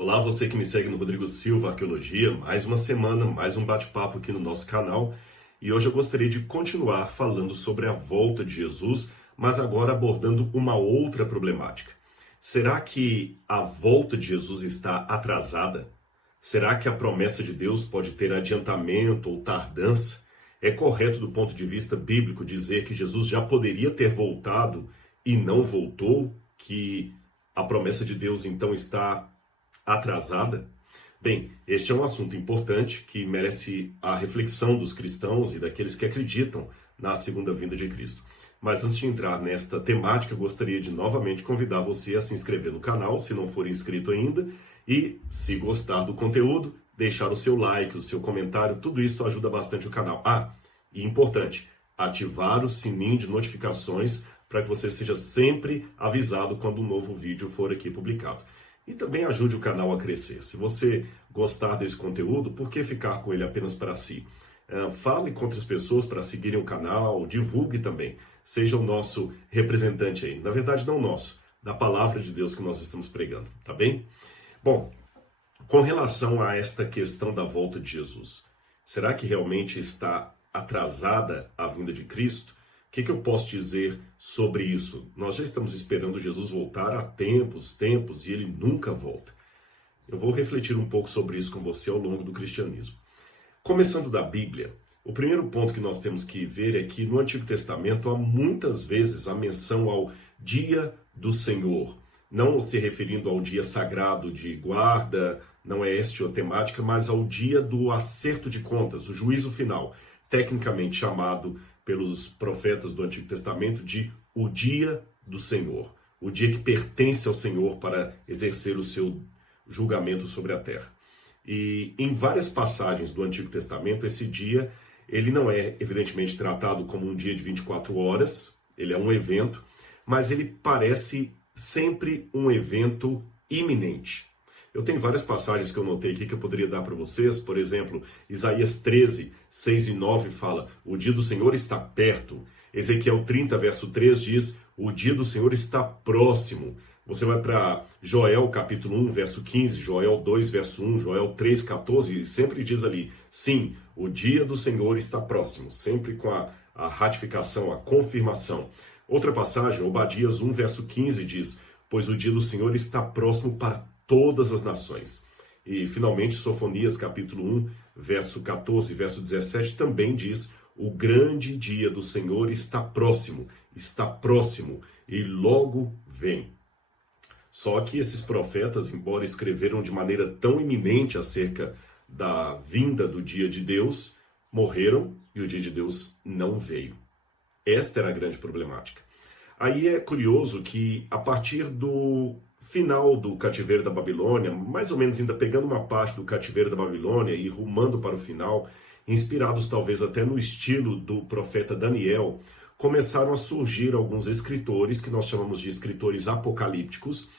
Olá, você que me segue no Rodrigo Silva Arqueologia, mais uma semana, mais um bate-papo aqui no nosso canal. E hoje eu gostaria de continuar falando sobre a volta de Jesus, mas agora abordando uma outra problemática. Será que a volta de Jesus está atrasada? Será que a promessa de Deus pode ter adiantamento ou tardança? É correto do ponto de vista bíblico dizer que Jesus já poderia ter voltado e não voltou? Que a promessa de Deus então está atrasada? Bem, este é um assunto importante que merece a reflexão dos cristãos e daqueles que acreditam na segunda vinda de Cristo. Mas antes de entrar nesta temática, eu gostaria de novamente convidar você a se inscrever no canal, se não for inscrito ainda, e, se gostar do conteúdo, deixar o seu like, o seu comentário, tudo isso ajuda bastante o canal. E importante, ativar o sininho de notificações para que você seja sempre avisado quando um novo vídeo for aqui publicado. E também ajude o canal a crescer. Se você gostar desse conteúdo, por que ficar com ele apenas para si? Fale com outras pessoas para seguirem o canal, divulgue também. Seja o nosso representante aí. Na verdade, não nosso, da palavra de Deus que nós estamos pregando, tá bem? Bom, com relação a esta questão da volta de Jesus, será que realmente está atrasada a vinda de Cristo? O que eu posso dizer sobre isso? Nós já estamos esperando Jesus voltar há tempos, e ele nunca volta. Eu vou refletir um pouco sobre isso com você ao longo do cristianismo. Começando da Bíblia, o primeiro ponto que nós temos que ver é que no Antigo Testamento há muitas vezes a menção ao dia do Senhor, não se referindo ao dia sagrado de guarda, não é esta a temática, mas ao dia do acerto de contas, o juízo final, tecnicamente chamado pelos profetas do Antigo Testamento de o dia do Senhor, o dia que pertence ao Senhor para exercer o seu julgamento sobre a terra. E em várias passagens do Antigo Testamento, esse dia, ele não é evidentemente tratado como um dia de 24 horas, ele é um evento, mas ele parece sempre um evento iminente. Eu tenho várias passagens que eu notei aqui que eu poderia dar para vocês. Por exemplo, Isaías 13, 6 e 9 fala: o dia do Senhor está perto. Ezequiel 30, verso 3 diz: o dia do Senhor está próximo. Você vai para Joel capítulo 1, verso 15, Joel 2, verso 1, Joel 3, 14, e sempre diz ali: sim, o dia do Senhor está próximo. Sempre com a ratificação, a confirmação. Outra passagem, Obadias 1, verso 15 diz: pois o dia do Senhor está próximo para todas as nações. E finalmente Sofonias capítulo 1, verso 14 e verso 17 também diz: o grande dia do Senhor está próximo e logo vem. Só que esses profetas, embora escreveram de maneira tão iminente acerca da vinda do dia de Deus, morreram e o dia de Deus não veio. Esta era a grande problemática. Aí é curioso que a partir do final do cativeiro da Babilônia, mais ou menos ainda pegando uma parte do cativeiro da Babilônia e rumando para o final, inspirados talvez até no estilo do profeta Daniel, começaram a surgir alguns escritores, que nós chamamos de escritores apocalípticos,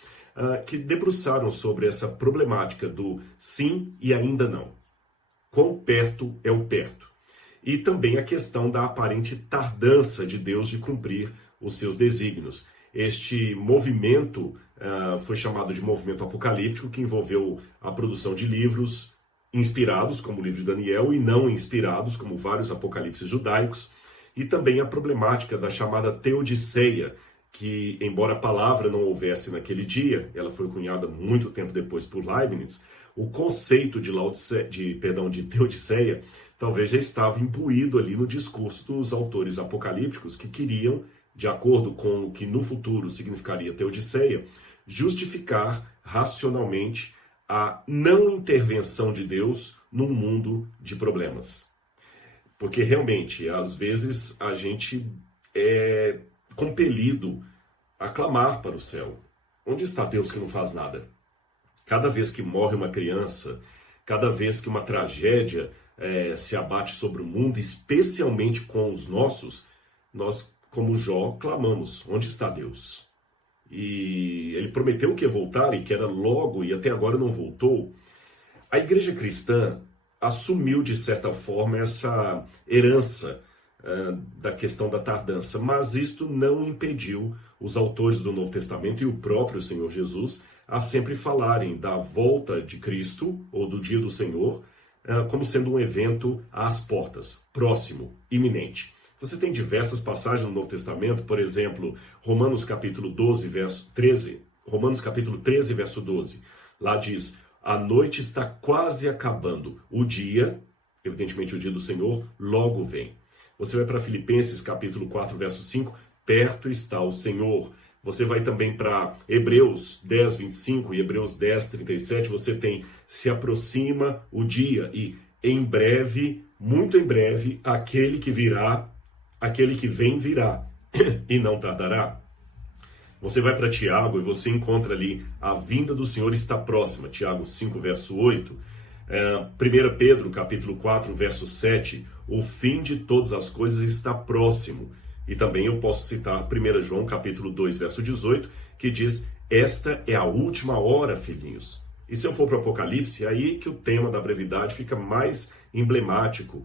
que debruçaram sobre essa problemática do sim e ainda não. Quão perto é o perto? E também a questão da aparente tardança de Deus de cumprir os seus desígnios. Este movimento foi chamado de movimento apocalíptico, que envolveu a produção de livros inspirados, como o livro de Daniel, e não inspirados, como vários apocalipses judaicos, e também a problemática da chamada teodiceia, que, embora a palavra não houvesse naquele dia, ela foi cunhada muito tempo depois por Leibniz, o conceito de teodiceia talvez já estava imbuído ali no discurso dos autores apocalípticos que queriam, de acordo com o que no futuro significaria teodiceia, justificar racionalmente a não intervenção de Deus num mundo de problemas. Porque realmente, às vezes, a gente é compelido a clamar para o céu. Onde está Deus que não faz nada? Cada vez que morre uma criança, cada vez que uma tragédia se abate sobre o mundo, especialmente com os nossos, nós, como Jó, clamamos: onde está Deus? E ele prometeu que ia voltar e que era logo, e até agora não voltou. A igreja cristã assumiu, de certa forma, essa herança da questão da tardança, mas isto não impediu os autores do Novo Testamento e o próprio Senhor Jesus a sempre falarem da volta de Cristo, ou do dia do Senhor, como sendo um evento às portas, próximo, iminente. Você tem diversas passagens no Novo Testamento, por exemplo, Romanos capítulo 12, verso 13, Romanos capítulo 13, verso 12. Lá diz: a noite está quase acabando, o dia, evidentemente o dia do Senhor, logo vem. Você vai para Filipenses capítulo 4, verso 5, perto está o Senhor. Você vai também para Hebreus 10, 25 e Hebreus 10, 37, você tem: se aproxima o dia e em breve, muito em breve, aquele que vem virá e não tardará. Você vai para Tiago e você encontra ali: a vinda do Senhor está próxima, Tiago 5, verso 8. 1 Pedro capítulo 4, verso 7, o fim de todas as coisas está próximo. E também eu posso citar 1 João capítulo 2, verso 18, que diz: esta é a última hora, filhinhos. E se eu for para o Apocalipse, é aí que o tema da brevidade fica mais emblemático.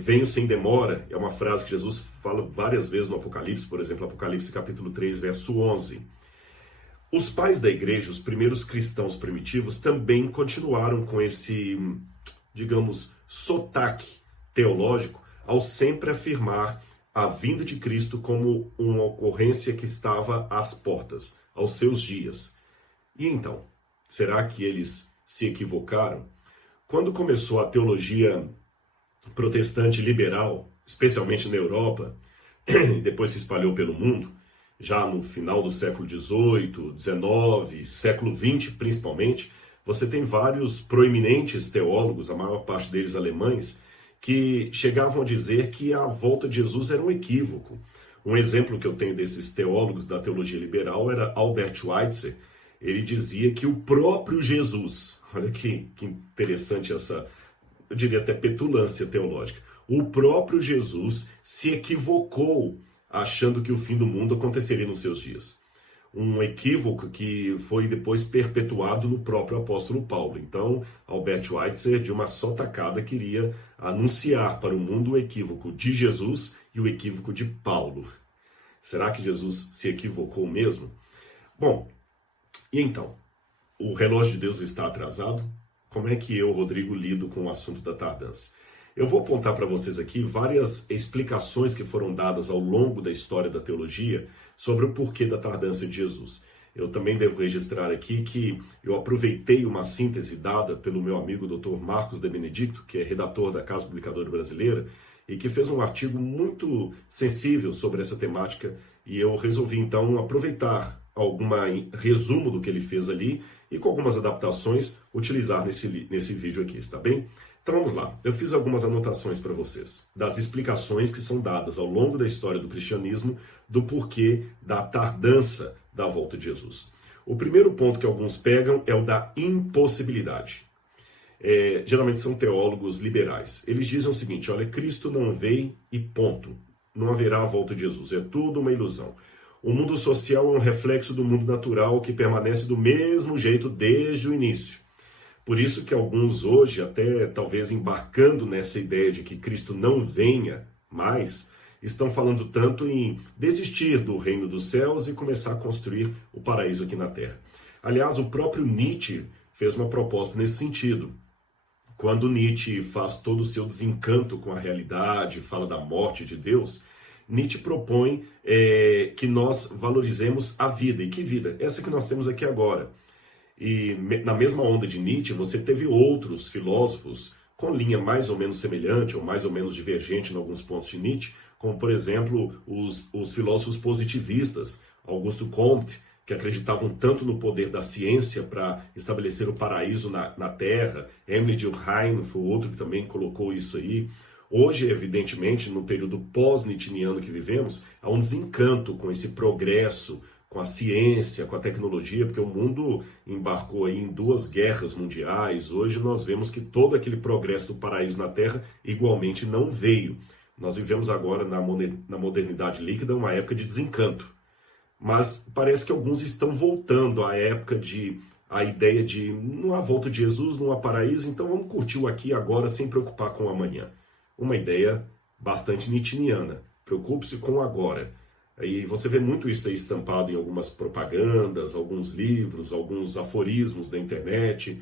Venho sem demora, é uma frase que Jesus fala várias vezes no Apocalipse, por exemplo, Apocalipse capítulo 3, verso 11. Os pais da igreja, os primeiros cristãos primitivos, também continuaram com esse, digamos, sotaque teológico ao sempre afirmar a vinda de Cristo como uma ocorrência que estava às portas, aos seus dias. E então, será que eles se equivocaram? Quando começou a teologia protestante liberal, especialmente na Europa, e depois se espalhou pelo mundo, já no final do século XVIII, XIX, século XX principalmente, você tem vários proeminentes teólogos, a maior parte deles alemães, que chegavam a dizer que a volta de Jesus era um equívoco. Um exemplo que eu tenho desses teólogos da teologia liberal era Albert Schweitzer. Ele dizia que o próprio Jesus, olha que interessante essa, eu diria até petulância teológica, o próprio Jesus se equivocou achando que o fim do mundo aconteceria nos seus dias. Um equívoco que foi depois perpetuado no próprio apóstolo Paulo. Então, Albert Schweitzer, de uma só tacada, queria anunciar para o mundo o equívoco de Jesus e o equívoco de Paulo. Será que Jesus se equivocou mesmo? Bom, e então? O relógio de Deus está atrasado? Como é que eu, Rodrigo, lido com o assunto da tardança? Eu vou apontar para vocês aqui várias explicações que foram dadas ao longo da história da teologia sobre o porquê da tardança de Jesus. Eu também devo registrar aqui que eu aproveitei uma síntese dada pelo meu amigo Dr. Marcos de Benedicto, que é redator da Casa Publicadora Brasileira, e que fez um artigo muito sensível sobre essa temática, e eu resolvi então aproveitar algum resumo do que ele fez ali e com algumas adaptações utilizar nesse vídeo aqui, está bem? Então vamos lá, eu fiz algumas anotações para vocês, das explicações que são dadas ao longo da história do cristianismo do porquê da tardança da volta de Jesus. O primeiro ponto que alguns pegam é o da impossibilidade. Geralmente são teólogos liberais. Eles dizem o seguinte: olha, Cristo não veio e ponto. Não haverá a volta de Jesus, é tudo uma ilusão. O mundo social é um reflexo do mundo natural que permanece do mesmo jeito desde o início. Por isso que alguns hoje, até talvez embarcando nessa ideia de que Cristo não venha mais, estão falando tanto em desistir do reino dos céus e começar a construir o paraíso aqui na terra. Aliás, o próprio Nietzsche fez uma proposta nesse sentido. Quando Nietzsche faz todo o seu desencanto com a realidade, fala da morte de Deus, Nietzsche propõe que nós valorizemos a vida. E que vida? Essa que nós temos aqui agora. E na mesma onda de Nietzsche, você teve outros filósofos com linha mais ou menos semelhante ou mais ou menos divergente em alguns pontos de Nietzsche, como, por exemplo, os filósofos positivistas, Augusto Comte, que acreditavam tanto no poder da ciência para estabelecer o paraíso na Terra. Emile Durkheim foi outro que também colocou isso aí. Hoje, evidentemente, no período pós-nietzscheano que vivemos, há um desencanto com esse progresso, com a ciência, com a tecnologia, porque o mundo embarcou aí em 2 guerras mundiais. Hoje nós vemos que todo aquele progresso do paraíso na Terra igualmente não veio. Nós vivemos agora na modernidade líquida uma época de desencanto. Mas parece que alguns estão voltando à época a ideia de não há volta de Jesus, não há paraíso, então vamos curtir o aqui e agora sem preocupar com o amanhã. Uma ideia bastante nietzscheana. Preocupe-se com o agora. E você vê muito isso aí estampado em algumas propagandas, alguns livros, alguns aforismos da internet.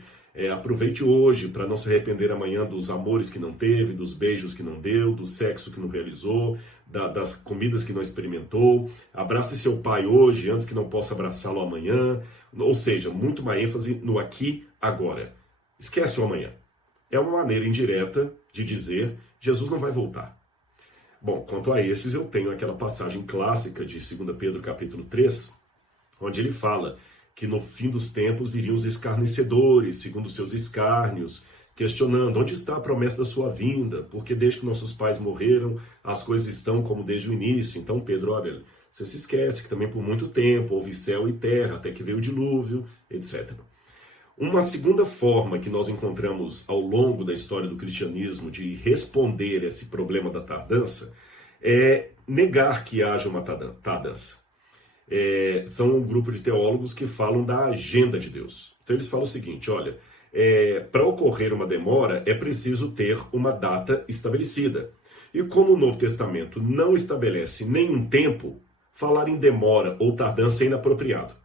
Aproveite hoje para não se arrepender amanhã dos amores que não teve, dos beijos que não deu, do sexo que não realizou, das comidas que não experimentou. Abrace seu pai hoje antes que não possa abraçá-lo amanhã. Ou seja, muito uma ênfase no aqui, agora. Esquece o amanhã. É uma maneira indireta de dizer Jesus não vai voltar. Bom, quanto a esses, eu tenho aquela passagem clássica de 2 Pedro capítulo 3, onde ele fala que no fim dos tempos viriam os escarnecedores, segundo seus escárnios, questionando onde está a promessa da sua vinda, porque desde que nossos pais morreram, as coisas estão como desde o início. Então, Pedro, olha, você se esquece que também por muito tempo houve céu e terra, até que veio o dilúvio, etc. Uma segunda forma que nós encontramos ao longo da história do cristianismo de responder a esse problema da tardança é negar que haja uma tardança. São um grupo de teólogos que falam da agenda de Deus. Então eles falam o seguinte, olha, para ocorrer uma demora é preciso ter uma data estabelecida. E como o Novo Testamento não estabelece nenhum tempo, falar em demora ou tardança é inapropriado.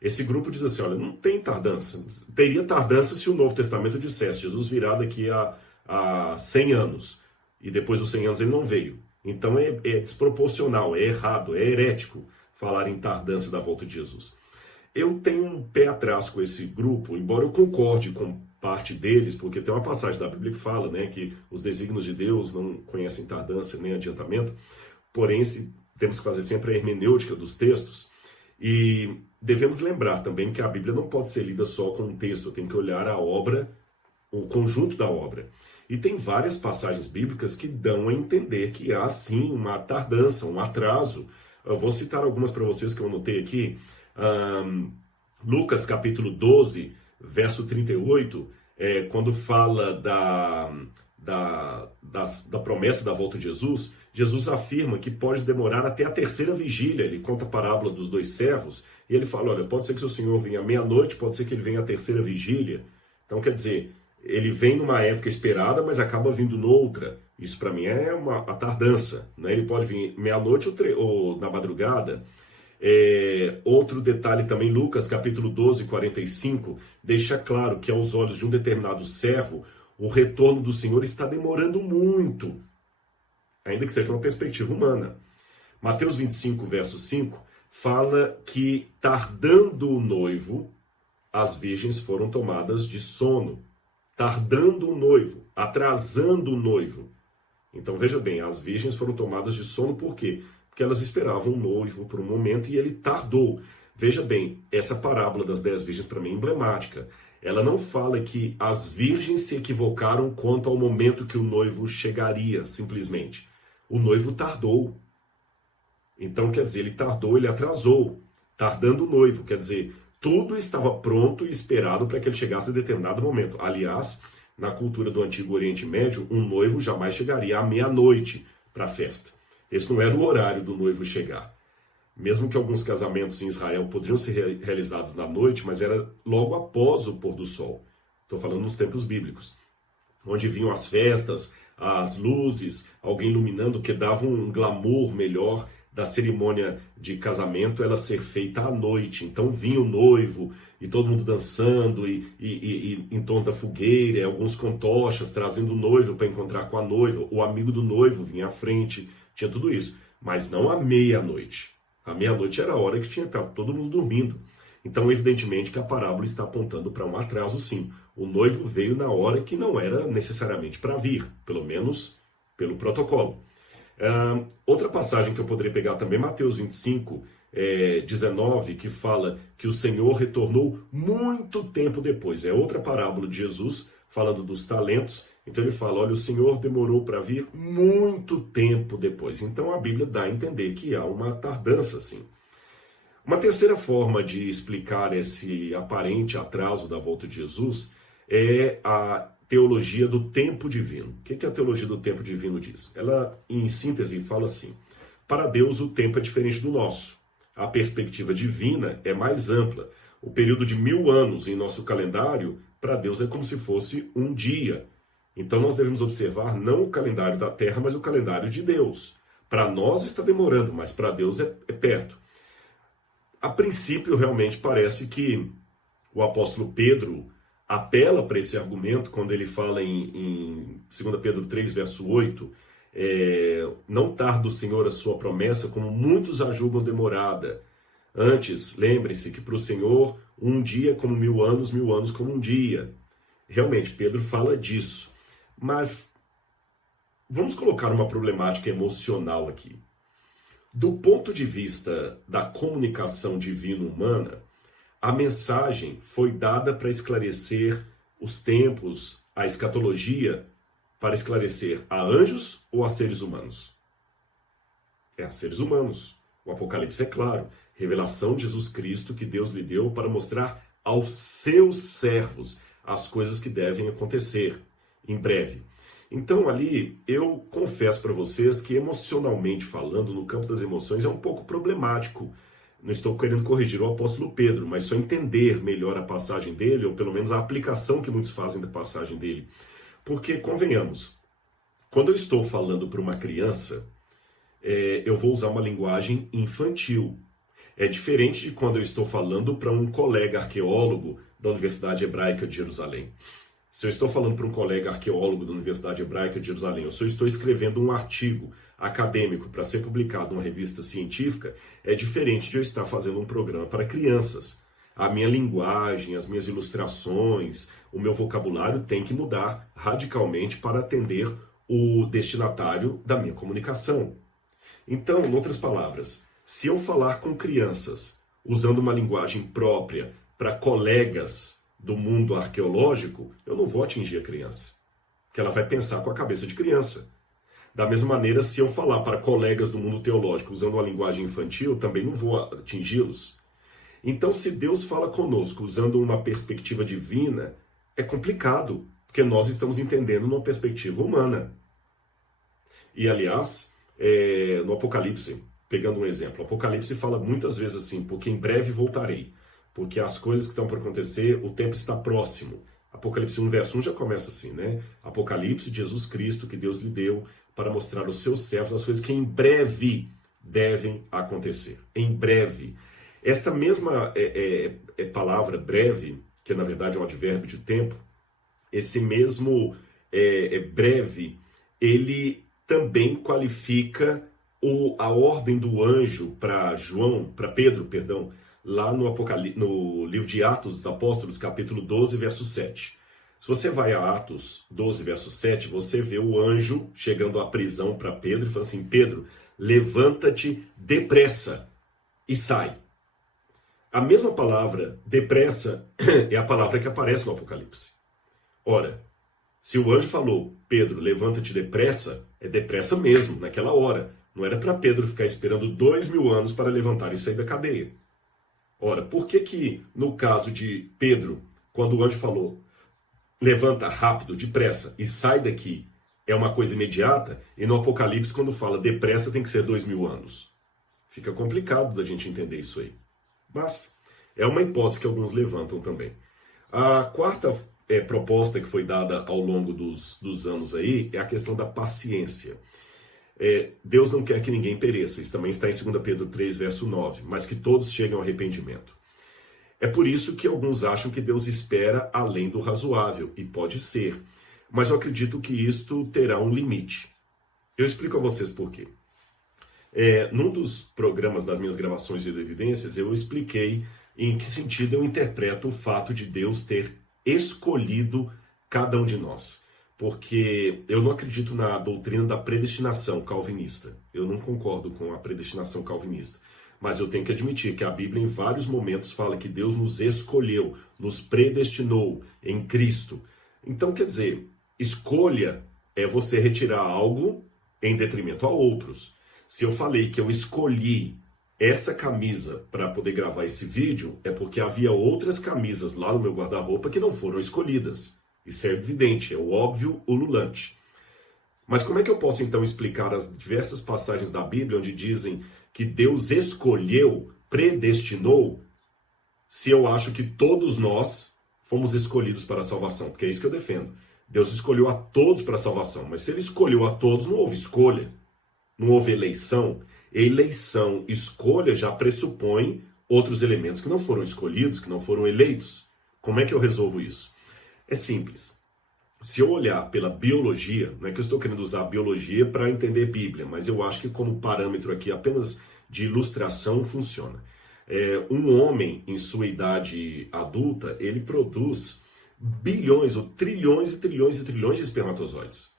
Esse grupo diz assim, olha, não tem tardança. Teria tardança se o Novo Testamento dissesse, Jesus virá daqui a 100 anos, e depois dos 100 anos ele não veio. Então é desproporcional, é errado, é herético falar em tardança da volta de Jesus. Eu tenho um pé atrás com esse grupo, embora eu concorde com parte deles, porque tem uma passagem da Bíblia que fala, né, que os desígnios de Deus não conhecem tardança nem adiantamento, porém temos que fazer sempre a hermenêutica dos textos, e devemos lembrar também que a Bíblia não pode ser lida só com um texto, tem que olhar a obra, o conjunto da obra. E tem várias passagens bíblicas que dão a entender que há sim uma tardança, um atraso. Eu vou citar algumas para vocês que eu anotei aqui. Lucas capítulo 12, verso 38, quando fala da promessa da volta de Jesus, Jesus afirma que pode demorar até a terceira vigília. Ele conta a parábola dos 2 servos e ele fala, olha, pode ser que o Senhor venha à meia-noite, pode ser que ele venha à terceira vigília. Então, quer dizer, ele vem numa época esperada, mas acaba vindo noutra. Isso para mim é a tardança, né? Ele pode vir meia-noite ou na madrugada. Outro detalhe também, Lucas capítulo 12, 45, deixa claro que aos olhos de um determinado servo, o retorno do Senhor está demorando muito, ainda que seja uma perspectiva humana. Mateus 25, verso 5, fala que tardando o noivo, as virgens foram tomadas de sono. Tardando o noivo, atrasando o noivo. Então veja bem, as virgens foram tomadas de sono por quê? Porque elas esperavam o noivo por um momento e ele tardou. Veja bem, essa parábola das 10 virgens para mim é emblemática. Ela não fala que as virgens se equivocaram quanto ao momento que o noivo chegaria, simplesmente. O noivo tardou. Então, quer dizer, ele tardou, ele atrasou. Tardando o noivo, quer dizer, tudo estava pronto e esperado para que ele chegasse a determinado momento. Aliás, na cultura do Antigo Oriente Médio, um noivo jamais chegaria à meia-noite para a festa. Esse não era o horário do noivo chegar. Mesmo que alguns casamentos em Israel poderiam ser realizados na noite, mas era logo após o pôr do sol. Estou falando nos tempos bíblicos, onde vinham as festas, as luzes, alguém iluminando, que dava um glamour melhor da cerimônia de casamento ela ser feita à noite. Então vinha o noivo e todo mundo dançando e em torno da fogueira, alguns com tochas trazendo o noivo para encontrar com a noiva. O amigo do noivo vinha à frente, tinha tudo isso, mas não à meia-noite. A meia-noite era a hora que tinha que estar todo mundo dormindo. Então, evidentemente, que a parábola está apontando para um atraso, sim. O noivo veio na hora que não era necessariamente para vir, pelo menos pelo protocolo. Outra passagem que eu poderia pegar também, Mateus 25, 19, que fala que o Senhor retornou muito tempo depois. É outra parábola de Jesus, falando dos talentos. Então ele fala, olha, o Senhor demorou para vir muito tempo depois. Então a Bíblia dá a entender que há uma tardança, sim. Uma terceira forma de explicar esse aparente atraso da volta de Jesus é a teologia do tempo divino. O que a teologia do tempo divino diz? Ela, em síntese, fala assim, para Deus o tempo é diferente do nosso. A perspectiva divina é mais ampla. O período de 1000 anos em nosso calendário, para Deus é como se fosse um dia. Então nós devemos observar não o calendário da Terra, mas o calendário de Deus. Para nós está demorando, mas para Deus é perto. A princípio, realmente parece que o apóstolo Pedro apela para esse argumento quando ele fala em 2 Pedro 3, verso 8, não tarda o Senhor a sua promessa, como muitos a julgam demorada. Antes, lembre-se que para o Senhor um dia é como 1000 anos como um dia. Realmente, Pedro fala disso. Mas vamos colocar uma problemática emocional aqui. Do ponto de vista da comunicação divino-humana, a mensagem foi dada para esclarecer os tempos, a escatologia, para esclarecer a anjos ou a seres humanos? É a seres humanos. O Apocalipse é claro. Revelação de Jesus Cristo que Deus lhe deu para mostrar aos seus servos as coisas que devem acontecer em breve. Então ali eu confesso para vocês que emocionalmente falando, no campo das emoções, é um pouco problemático. Não estou querendo corrigir o apóstolo Pedro, mas só entender melhor a passagem dele, ou pelo menos a aplicação que muitos fazem da passagem dele. Porque, convenhamos, quando eu estou falando para uma criança, eu vou usar uma linguagem infantil. É diferente de quando eu estou falando para um colega arqueólogo da Universidade Hebraica de Jerusalém. Se eu estou falando para um colega arqueólogo da Universidade Hebraica de Jerusalém, ou se eu estou escrevendo um artigo acadêmico para ser publicado numa revista científica, é diferente de eu estar fazendo um programa para crianças. A minha linguagem, as minhas ilustrações, o meu vocabulário tem que mudar radicalmente para atender o destinatário da minha comunicação. Então, em outras palavras, se eu falar com crianças usando uma linguagem própria para colegas do mundo arqueológico, eu não vou atingir a criança, porque ela vai pensar com a cabeça de criança. Da mesma maneira, se eu falar para colegas do mundo teológico usando uma linguagem infantil, também não vou atingi-los. Então, se Deus fala conosco usando uma perspectiva divina, é complicado, porque nós estamos entendendo numa perspectiva humana. E, aliás, no Apocalipse, pegando um exemplo, o Apocalipse fala muitas vezes assim, porque em breve voltarei. Porque as coisas que estão por acontecer, o tempo está próximo. Apocalipse 1, verso 1 já começa assim, né? Apocalipse de Jesus Cristo, que Deus lhe deu para mostrar aos seus servos as coisas que em breve devem acontecer. Em breve. Esta mesma palavra breve, que na verdade é um advérbio de tempo, esse mesmo breve, ele também qualifica a ordem do anjo para Pedro, lá no livro de Atos dos Apóstolos, capítulo 12, verso 7. Se você vai a Atos 12, verso 7, você vê o anjo chegando à prisão para Pedro e fala assim, Pedro, levanta-te depressa e sai. A mesma palavra, depressa, é a palavra que aparece no Apocalipse. Ora, se o anjo falou, Pedro, levanta-te depressa, é depressa mesmo, naquela hora. Não era para Pedro ficar esperando 2000 anos para levantar e sair da cadeia. Ora, por que no caso de Pedro, quando o anjo falou, levanta rápido, depressa e sai daqui, é uma coisa imediata, e no Apocalipse, quando fala depressa, tem que ser 2000 anos? Fica complicado da gente entender isso aí. Mas é uma hipótese que alguns levantam também. A quarta proposta que foi dada ao longo dos anos aí é a questão da paciência. Deus não quer que ninguém pereça, isso também está em 2 Pedro 3, verso 9, mas que todos cheguem ao arrependimento. É por isso que alguns acham que Deus espera além do razoável, e pode ser, mas eu acredito que isto terá um limite. Eu explico a vocês por quê. Num dos programas das minhas gravações de evidências, eu expliquei em que sentido eu interpreto o fato de Deus ter escolhido cada um de nós. Porque eu não acredito na doutrina da predestinação calvinista. Eu não concordo com a predestinação calvinista. Mas eu tenho que admitir que a Bíblia em vários momentos fala que Deus nos escolheu, nos predestinou em Cristo. Então, quer dizer, escolha é você retirar algo em detrimento a outros. Se eu falei que eu escolhi essa camisa para poder gravar esse vídeo, é porque havia outras camisas lá no meu guarda-roupa que não foram escolhidas. Isso é evidente, é o óbvio ululante. Mas como é que eu posso então explicar as diversas passagens da Bíblia onde dizem que Deus escolheu, predestinou, se eu acho que todos nós fomos escolhidos para a salvação? Porque é isso que eu defendo. Deus escolheu a todos para a salvação, mas se ele escolheu a todos, não houve escolha. não houve eleição, eleição, escolha já pressupõe outros elementos que não foram escolhidos, que não foram eleitos. Como é que eu resolvo isso? É simples. Se eu olhar pela biologia, não é que eu estou querendo usar a biologia para entender Bíblia, mas eu acho que como parâmetro aqui apenas de ilustração funciona. Um homem em sua idade adulta, ele produz bilhões ou trilhões e trilhões e trilhões de espermatozoides.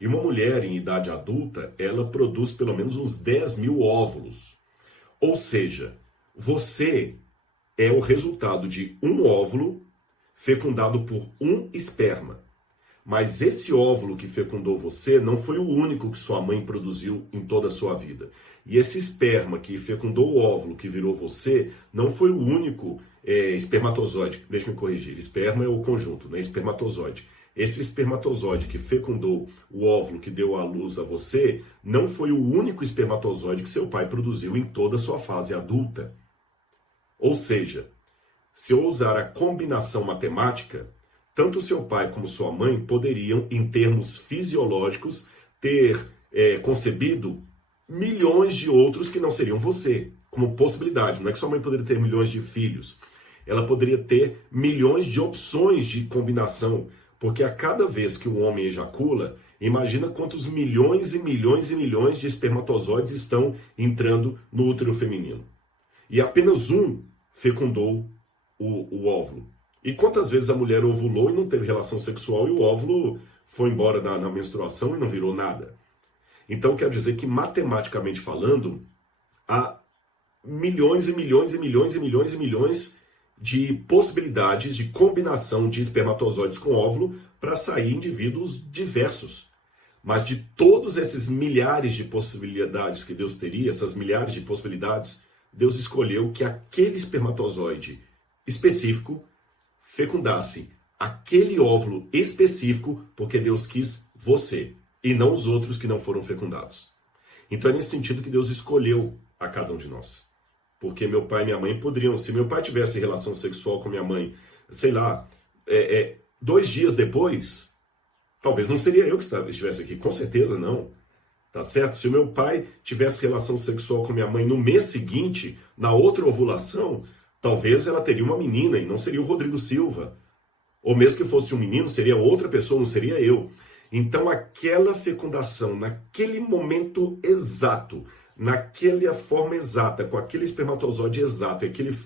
E uma mulher em idade adulta, ela produz pelo menos uns 10 mil óvulos. Ou seja, você é o resultado de um óvulo fecundado por um esperma. Mas esse óvulo que fecundou você não foi o único que sua mãe produziu em toda a sua vida. E esse esperma que fecundou o óvulo que virou você não foi o único espermatozoide. Deixa eu me corrigir. Esperma é o conjunto, né? Espermatozoide. Esse espermatozoide que fecundou o óvulo que deu à luz a você não foi o único espermatozoide que seu pai produziu em toda a sua fase adulta. Ou seja, se eu usar a combinação matemática, tanto seu pai como sua mãe poderiam, em termos fisiológicos, ter concebido milhões de outros que não seriam você, como possibilidade. Não é que sua mãe poderia ter milhões de filhos. Ela poderia ter milhões de opções de combinação, porque a cada vez que um homem ejacula, imagina quantos milhões e milhões e milhões de espermatozoides estão entrando no útero feminino. E apenas um fecundou o óvulo. E quantas vezes a mulher ovulou e não teve relação sexual e o óvulo foi embora na menstruação e não virou nada? Então quer dizer que matematicamente falando, há milhões e milhões e milhões e milhões e milhões de possibilidades de combinação de espermatozoides com óvulo para sair indivíduos diversos. Mas de todos esses milhares de possibilidades que Deus teria, essas milhares de possibilidades, Deus escolheu que aquele espermatozoide específico fecundasse aquele óvulo específico, porque Deus quis você e não os outros que não foram fecundados. Então é nesse sentido que Deus escolheu a cada um de nós. Porque meu pai e minha mãe poderiam, se meu pai tivesse relação sexual com minha mãe, sei lá, 2 dias depois, talvez não seria eu que estivesse aqui, com certeza não. Tá certo? Se o meu pai tivesse relação sexual com minha mãe no mês seguinte, na outra ovulação, talvez ela teria uma menina e não seria o Rodrigo Silva. Ou mesmo que fosse um menino, seria outra pessoa, não seria eu. Então aquela fecundação, naquele momento exato, naquela forma exata, com aquele espermatozoide exato, aquele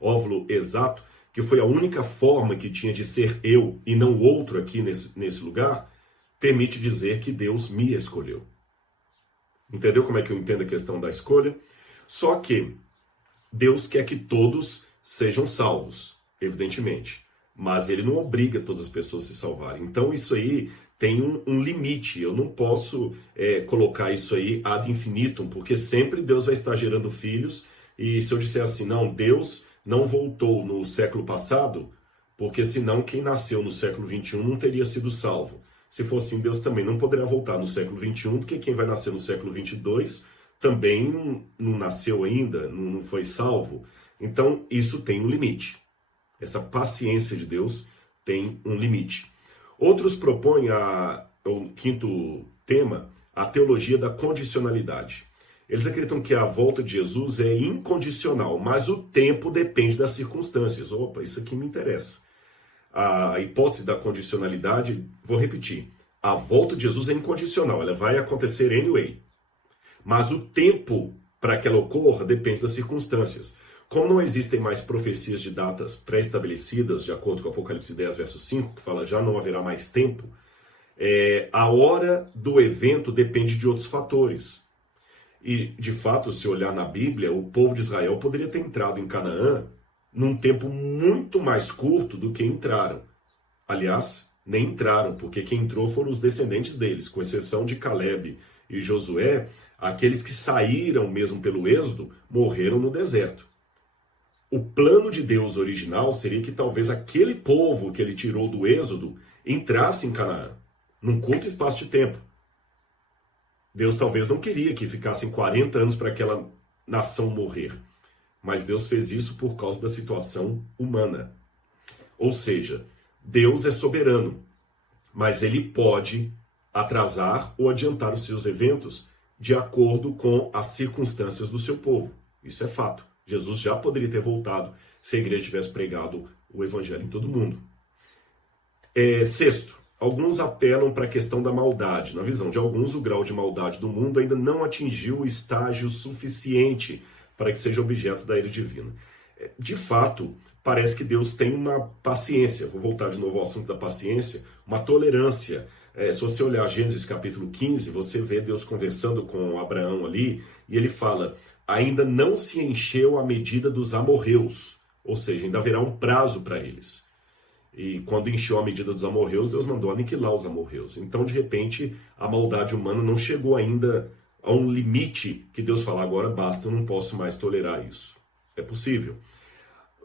óvulo exato, que foi a única forma que tinha de ser eu e não outro aqui nesse lugar, permite dizer que Deus me escolheu. Entendeu como é que eu entendo a questão da escolha? Só que Deus quer que todos sejam salvos, evidentemente. Mas Ele não obriga todas as pessoas a se salvarem. Então isso aí tem um limite. Eu não posso colocar isso aí ad infinitum, porque sempre Deus vai estar gerando filhos. E se eu disser assim, não, Deus não voltou no século passado, porque senão quem nasceu no século XXI não teria sido salvo. Se for assim, Deus também não poderá voltar no século XXI, porque quem vai nascer no século XXII também não nasceu ainda, não foi salvo. Então, isso tem um limite. Essa paciência de Deus tem um limite. Outros propõem, o quinto tema, a teologia da condicionalidade. Eles acreditam que a volta de Jesus é incondicional, mas o tempo depende das circunstâncias. Opa, isso aqui me interessa. A hipótese da condicionalidade, vou repetir, a volta de Jesus é incondicional, ela vai acontecer anyway. Mas o tempo para que ela ocorra depende das circunstâncias. Como não existem mais profecias de datas pré-estabelecidas, de acordo com Apocalipse 10, verso 5, que fala já não haverá mais tempo, a hora do evento depende de outros fatores. E, de fato, se olhar na Bíblia, o povo de Israel poderia ter entrado em Canaã num tempo muito mais curto do que entraram. Aliás, nem entraram, porque quem entrou foram os descendentes deles, com exceção de Caleb e Josué, aqueles que saíram mesmo pelo êxodo, morreram no deserto. O plano de Deus original seria que talvez aquele povo que ele tirou do êxodo entrasse em Canaã, num curto espaço de tempo. Deus talvez não queria que ficassem 40 anos para aquela nação morrer. Mas Deus fez isso por causa da situação humana. Ou seja, Deus é soberano, mas Ele pode atrasar ou adiantar os seus eventos de acordo com as circunstâncias do seu povo. Isso é fato. Jesus já poderia ter voltado se a igreja tivesse pregado o evangelho em todo mundo. Sexto, alguns apelam para a questão da maldade. Na visão de alguns, o grau de maldade do mundo ainda não atingiu o estágio suficiente para que seja objeto da ira divina. De fato, parece que Deus tem uma paciência, vou voltar de novo ao assunto da paciência, uma tolerância. Se você olhar Gênesis capítulo 15, você vê Deus conversando com Abraão ali, e ele fala, ainda não se encheu a medida dos amorreus, ou seja, ainda haverá um prazo para eles. E quando encheu a medida dos amorreus, Deus mandou aniquilar os amorreus. Então, de repente, a maldade humana não chegou ainda a um limite que Deus fala, agora basta, eu não posso mais tolerar isso. É possível.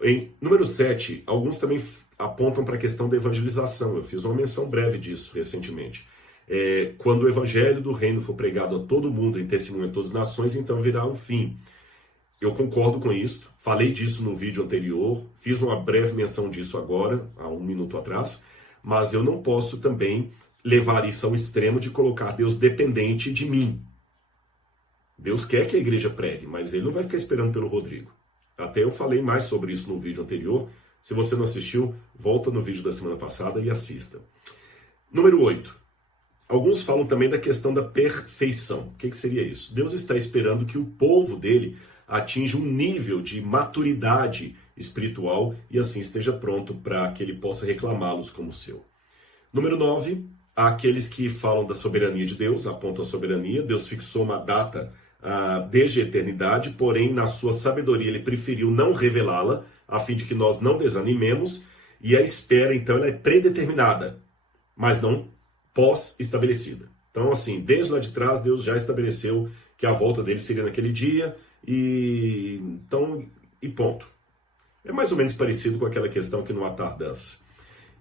Em número 7, alguns também apontam para a questão da evangelização. Eu fiz uma menção breve disso recentemente. Quando o evangelho do reino for pregado a todo mundo, em testemunho a todas as nações, então virá o fim. Eu concordo com isso, falei disso no vídeo anterior, fiz uma breve menção disso agora, há um minuto atrás, mas eu não posso também levar isso ao extremo de colocar Deus dependente de mim. Deus quer que a igreja pregue, mas ele não vai ficar esperando pelo Rodrigo. Até eu falei mais sobre isso no vídeo anterior. Se você não assistiu, volta no vídeo da semana passada e assista. Número 8. Alguns falam também da questão da perfeição. O que seria isso? Deus está esperando que o povo dele atinja um nível de maturidade espiritual e assim esteja pronto para que ele possa reclamá-los como seu. Número 9. Há aqueles que falam da soberania de Deus, apontam a soberania. Deus fixou uma data desde a eternidade, porém, na sua sabedoria, ele preferiu não revelá-la, a fim de que nós não desanimemos, e a espera, então, ela é predeterminada, mas não pós-estabelecida. Então, assim, desde lá de trás, Deus já estabeleceu que a volta dele seria naquele dia, e ponto. É mais ou menos parecido com aquela questão que não há tardança.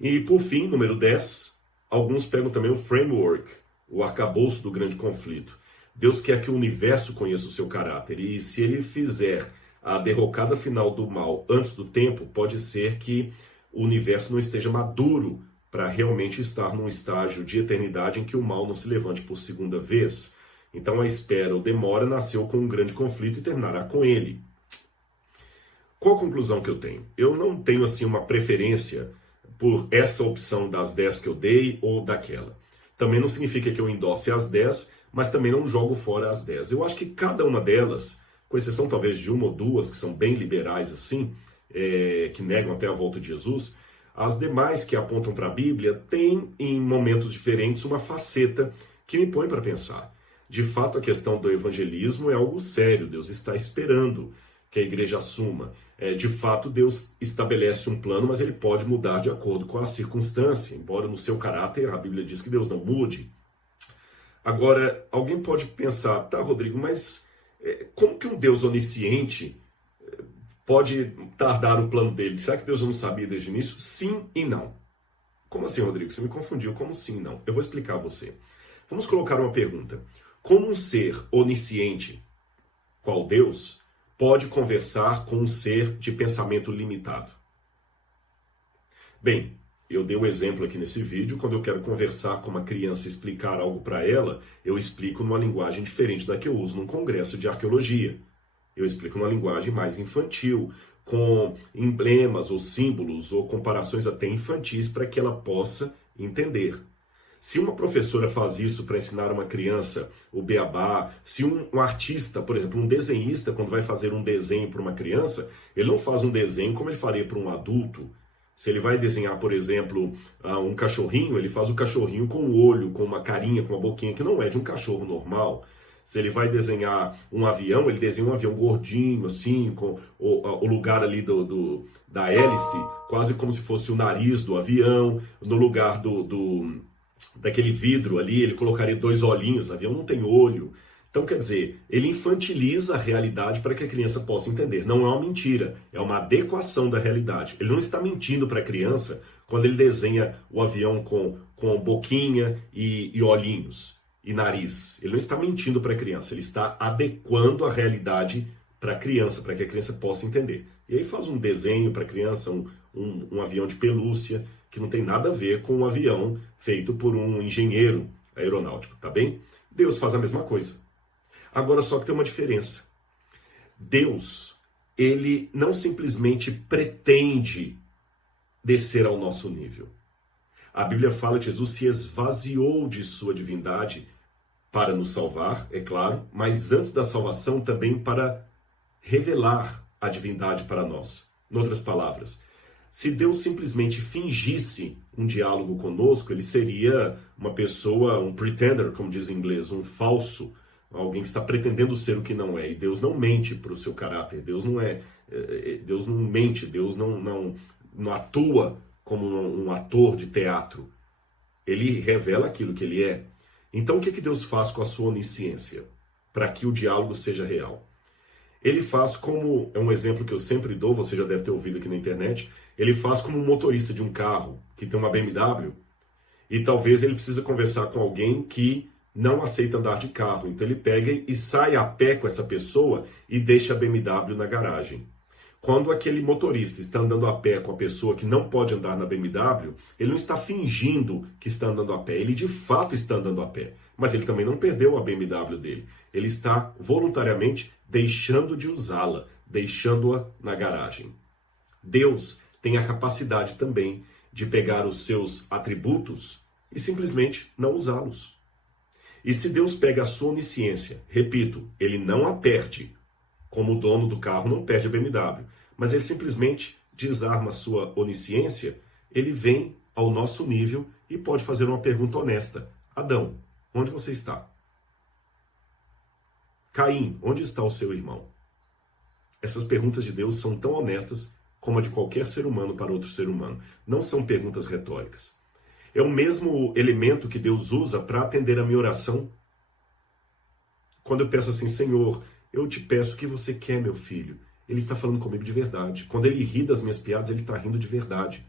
E, por fim, número 10, alguns pegam também o framework, o arcabouço do grande conflito. Deus quer que o universo conheça o seu caráter, e se ele fizer a derrocada final do mal antes do tempo, pode ser que o universo não esteja maduro para realmente estar num estágio de eternidade em que o mal não se levante por segunda vez. Então a espera ou demora nasceu com um grande conflito e terminará com ele. Qual a conclusão que eu tenho? Eu não tenho assim uma preferência por essa opção das 10 que eu dei ou daquela. Também não significa que eu endosse as 10, mas também não jogo fora as 10. Eu acho que cada uma delas, com exceção talvez de uma ou duas, que são bem liberais assim, que negam até a volta de Jesus, as demais que apontam para a Bíblia têm em momentos diferentes uma faceta que me põe para pensar. De fato, a questão do evangelismo é algo sério, Deus está esperando que a igreja assuma. De fato, Deus estabelece um plano, mas ele pode mudar de acordo com a circunstância, embora no seu caráter a Bíblia diz que Deus não mude. Agora, alguém pode pensar, tá, Rodrigo, mas como que um Deus onisciente pode tardar o plano dele? Será que Deus não sabia desde o início? Sim e não. Como assim, Rodrigo? Você me confundiu. Como sim e não? Eu vou explicar a você. Vamos colocar uma pergunta. Como um ser onisciente, qual Deus, pode conversar com um ser de pensamento limitado? Bem, eu dei o exemplo aqui nesse vídeo, quando eu quero conversar com uma criança e explicar algo para ela, eu explico numa linguagem diferente da que eu uso num congresso de arqueologia. Eu explico numa linguagem mais infantil, com emblemas ou símbolos ou comparações até infantis para que ela possa entender. Se uma professora faz isso para ensinar uma criança o beabá, se um artista, por exemplo, um desenhista, quando vai fazer um desenho para uma criança, ele não faz um desenho como ele faria para um adulto. Se ele vai desenhar, por exemplo, um cachorrinho, ele faz o cachorrinho com o olho, com uma carinha, com uma boquinha, que não é de um cachorro normal. Se ele vai desenhar um avião, ele desenha um avião gordinho, assim, com o lugar ali da hélice, quase como se fosse o nariz do avião. No lugar daquele vidro ali, ele colocaria 2 olhinhos. O avião não tem olho. Então, quer dizer, ele infantiliza a realidade para que a criança possa entender. Não é uma mentira, é uma adequação da realidade. Ele não está mentindo para a criança quando ele desenha o avião com boquinha e olhinhos e nariz. Ele não está mentindo para a criança, ele está adequando a realidade para a criança, para que a criança possa entender. E aí faz um desenho para a criança, um avião de pelúcia, que não tem nada a ver com um avião feito por um engenheiro aeronáutico, tá bem? Deus faz a mesma coisa. Agora só que tem uma diferença. Deus, ele não simplesmente pretende descer ao nosso nível. A Bíblia fala que Jesus se esvaziou de sua divindade para nos salvar, é claro, mas antes da salvação também para revelar a divindade para nós. Em outras palavras, se Deus simplesmente fingisse um diálogo conosco, ele seria uma pessoa, um pretender, como diz em inglês, um falso, alguém que está pretendendo ser o que não é. E Deus não mente para o seu caráter, Deus não mente, Deus não atua como um ator de teatro. Ele revela aquilo que ele é. Então o que Deus faz com a sua onisciência? Para que o diálogo seja real. Ele faz como, é um exemplo que eu sempre dou, você já deve ter ouvido aqui na internet, ele faz como um motorista de um carro que tem uma BMW e talvez ele precisa conversar com alguém que não aceita andar de carro. Então ele pega e sai a pé com essa pessoa e deixa a BMW na garagem. Quando aquele motorista está andando a pé com a pessoa que não pode andar na BMW, ele não está fingindo que está andando a pé, ele de fato está andando a pé. Mas ele também não perdeu a BMW dele. Ele está voluntariamente deixando de usá-la, deixando-a na garagem. Deus tem a capacidade também de pegar os seus atributos e simplesmente não usá-los. E se Deus pega a sua onisciência, repito, ele não a perde, como o dono do carro não perde a BMW, mas ele simplesmente desarma a sua onisciência, ele vem ao nosso nível e pode fazer uma pergunta honesta. Adão, onde você está? Caim, onde está o seu irmão? Essas perguntas de Deus são tão honestas como a de qualquer ser humano para outro ser humano. Não são perguntas retóricas. É o mesmo elemento que Deus usa para atender a minha oração. Quando eu peço assim, Senhor, eu te peço o que você quer, meu filho. Ele está falando comigo de verdade. Quando ele ri das minhas piadas, ele está rindo de verdade.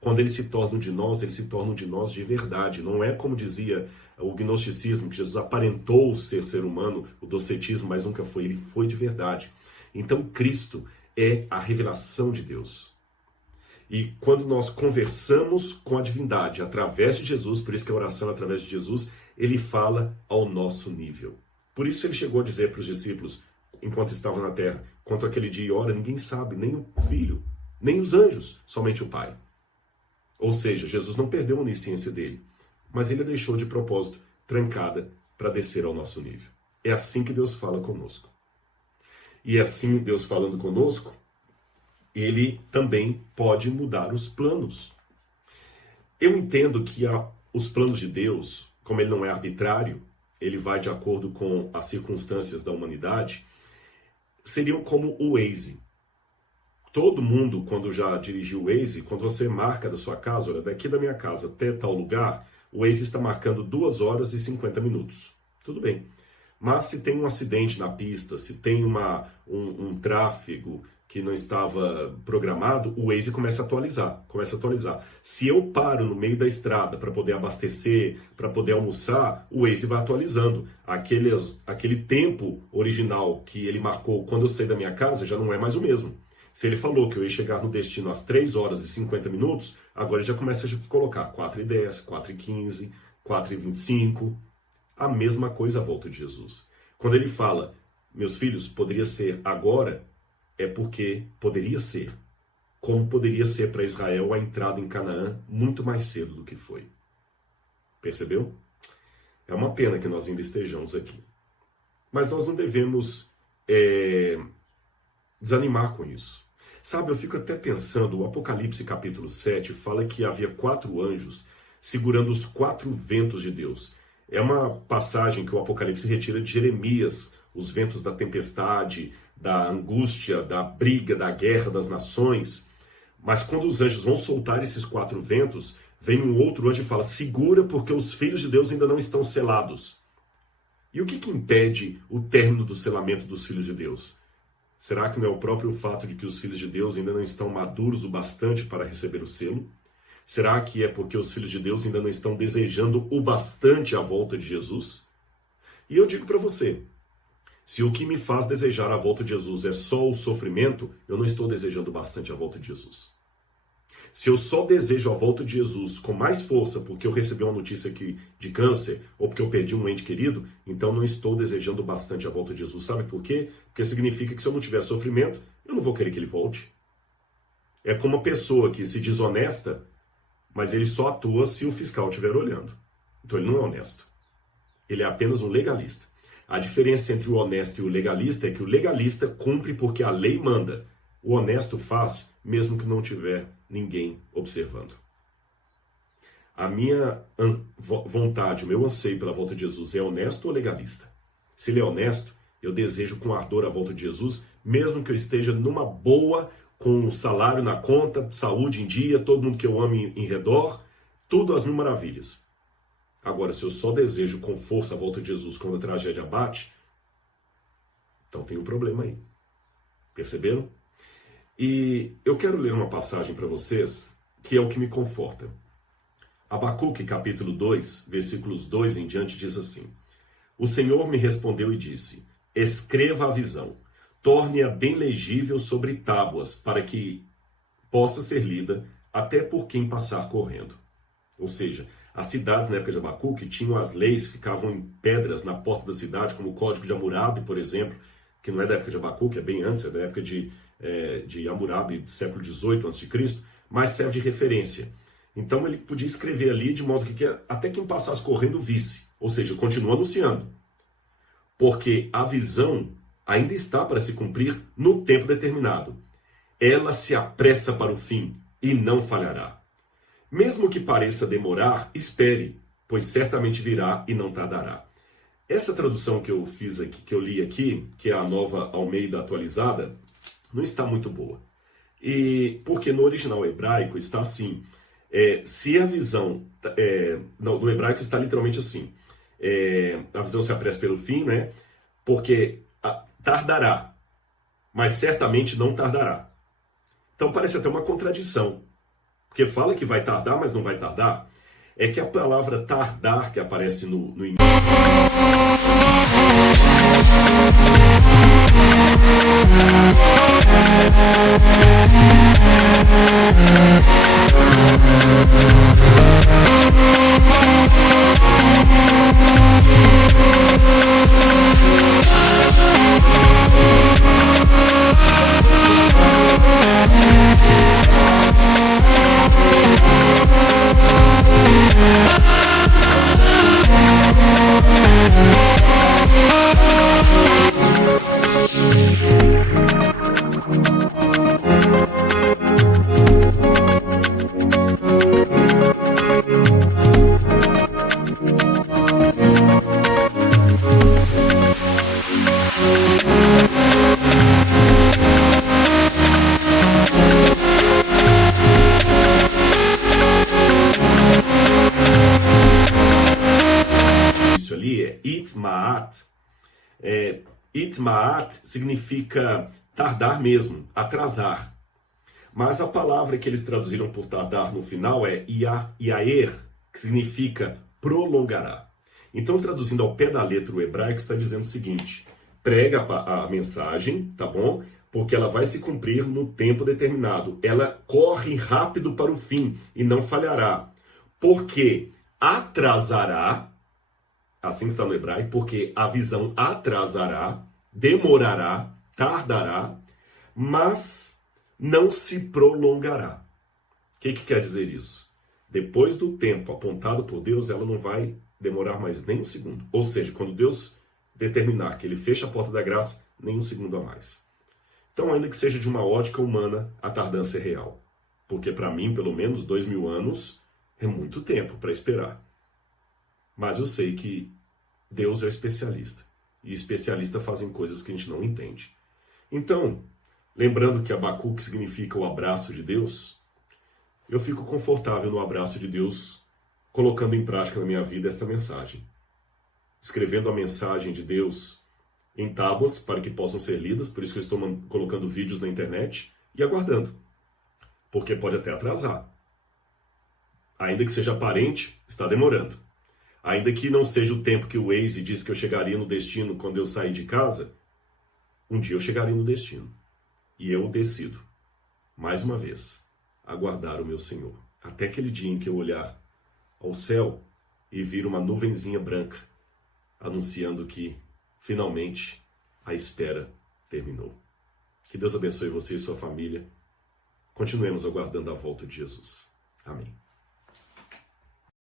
Quando ele se torna um de nós, ele se torna um de nós de verdade. Não é como dizia o gnosticismo, que Jesus aparentou ser humano, o docetismo, mas nunca foi. Ele foi de verdade. Então, Cristo é a revelação de Deus. E quando nós conversamos com a divindade através de Jesus, por isso que a oração é através de Jesus, ele fala ao nosso nível. Por isso ele chegou a dizer para os discípulos, enquanto estavam na terra, quanto aquele dia e hora, ninguém sabe, nem o Filho, nem os anjos, somente o Pai. Ou seja, Jesus não perdeu a onisciência dele, mas ele a deixou de propósito trancada para descer ao nosso nível. É assim que Deus fala conosco. E assim, Deus falando conosco, ele também pode mudar os planos. Eu entendo que os planos de Deus, como ele não é arbitrário, ele vai de acordo com as circunstâncias da humanidade, seriam como o Waze. Todo mundo, quando já dirigiu o Waze, quando você marca da sua casa, olha, daqui da minha casa até tal lugar, o Waze está marcando 2 horas e 50 minutos. Tudo bem. Mas se tem um acidente na pista, se tem um tráfego que não estava programado, o Waze começa a atualizar. Se eu paro no meio da estrada para poder abastecer, para poder almoçar, o Waze vai atualizando. Aquele tempo original que ele marcou quando eu saí da minha casa já não é mais o mesmo. Se ele falou que eu ia chegar no destino às 3 horas e 50 minutos, agora ele já começa a colocar 4h10, 4h15, 4h25. A mesma coisa à volta de Jesus. Quando ele fala, meus filhos, poderia ser agora, é porque poderia ser. Como poderia ser para Israel a entrada em Canaã muito mais cedo do que foi. Percebeu? É uma pena que nós ainda estejamos aqui. Mas nós não devemos desanimar com isso. Sabe, eu fico até pensando, o Apocalipse capítulo 7 fala que havia 4 anjos segurando os 4 ventos de Deus. É uma passagem que o Apocalipse retira de Jeremias, os ventos da tempestade, da angústia, da briga, da guerra das nações. Mas quando os anjos vão soltar esses 4 ventos, vem um outro anjo e fala, segura porque os filhos de Deus ainda não estão selados. E o que impede o término do selamento dos filhos de Deus? Será que não é o próprio fato de que os filhos de Deus ainda não estão maduros o bastante para receber o selo? Será que é porque os filhos de Deus ainda não estão desejando o bastante a volta de Jesus? E eu digo para você, se o que me faz desejar a volta de Jesus é só o sofrimento, eu não estou desejando bastante a volta de Jesus. Se eu só desejo a volta de Jesus com mais força porque eu recebi uma notícia aqui de câncer ou porque eu perdi um ente querido, então não estou desejando bastante a volta de Jesus. Sabe por quê? Porque significa que se eu não tiver sofrimento, eu não vou querer que ele volte. É como uma pessoa que se diz honesta, mas ele só atua se o fiscal estiver olhando. Então ele não é honesto. Ele é apenas um legalista. A diferença entre o honesto e o legalista é que o legalista cumpre porque a lei manda. O honesto faz mesmo que não tiver ninguém observando. A minha vontade, o meu anseio pela volta de Jesus é honesto ou legalista? Se ele é honesto, eu desejo com ardor a volta de Jesus, mesmo que eu esteja numa boa, com o salário na conta, saúde em dia, todo mundo que eu amo em redor, tudo às mil maravilhas. Agora, se eu só desejo com força a volta de Jesus quando a tragédia bate, então tem um problema aí. Perceberam? E eu quero ler uma passagem para vocês que é o que me conforta. Abacuque, capítulo 2, versículos 2 em diante, diz assim: O Senhor me respondeu e disse: Escreva a visão, torne-a bem legível sobre tábuas, para que possa ser lida até por quem passar correndo. Ou seja, as cidades na época de Abacuque tinham as leis, ficavam em pedras na porta da cidade, como o Código de Hammurabi, por exemplo, que não é da época de Abacuque, é bem antes, é da época de Hammurabi, do século XVIII a.C., mas serve de referência. Então ele podia escrever ali de modo que até quem passasse correndo visse, ou seja, continua anunciando. Porque a visão ainda está para se cumprir no tempo determinado. Ela se apressa para o fim e não falhará. Mesmo que pareça demorar, espere, pois certamente virá e não tardará. Essa tradução que eu fiz aqui, que eu li aqui, que é a Nova Almeida atualizada, não está muito boa. E porque no original hebraico está assim: se a visão, no hebraico está literalmente assim: a visão se apressa pelo fim, né? Porque tardará, mas certamente não tardará. Então parece até uma contradição, porque fala que vai tardar, mas não vai tardar. É que a palavra tardar que aparece no início. Itmaat significa tardar mesmo, atrasar. Mas a palavra que eles traduziram por tardar no final é iaer, que significa prolongará. Então, traduzindo ao pé da letra o hebraico, está dizendo o seguinte: prega a mensagem, tá bom? Porque ela vai se cumprir no tempo determinado. Ela corre rápido para o fim e não falhará. Porque atrasará, assim está no hebraico, porque a visão atrasará, demorará, tardará, mas não se prolongará. O que quer dizer isso? Depois do tempo apontado por Deus, ela não vai demorar mais nem um segundo. Ou seja, quando Deus determinar que ele fecha a porta da graça, nem um segundo a mais. Então, ainda que seja de uma ótica humana, a tardança é real. Porque para mim, pelo menos 2000 anos é muito tempo para esperar. Mas eu sei que Deus é o especialista. E especialistas fazem coisas que a gente não entende. Então, lembrando que Abacuque significa o abraço de Deus, eu fico confortável no abraço de Deus, colocando em prática na minha vida essa mensagem. Escrevendo a mensagem de Deus em tábuas para que possam ser lidas, por isso que eu estou colocando vídeos na internet, e aguardando. Porque pode até atrasar. Ainda que seja aparente, está demorando. Ainda que não seja o tempo que o Waze disse que eu chegaria no destino quando eu sair de casa, um dia eu chegaria no destino. E eu decido, mais uma vez, aguardar o meu Senhor. Até aquele dia em que eu olhar ao céu e vir uma nuvenzinha branca, anunciando que, finalmente, a espera terminou. Que Deus abençoe você e sua família. Continuemos aguardando a volta de Jesus. Amém.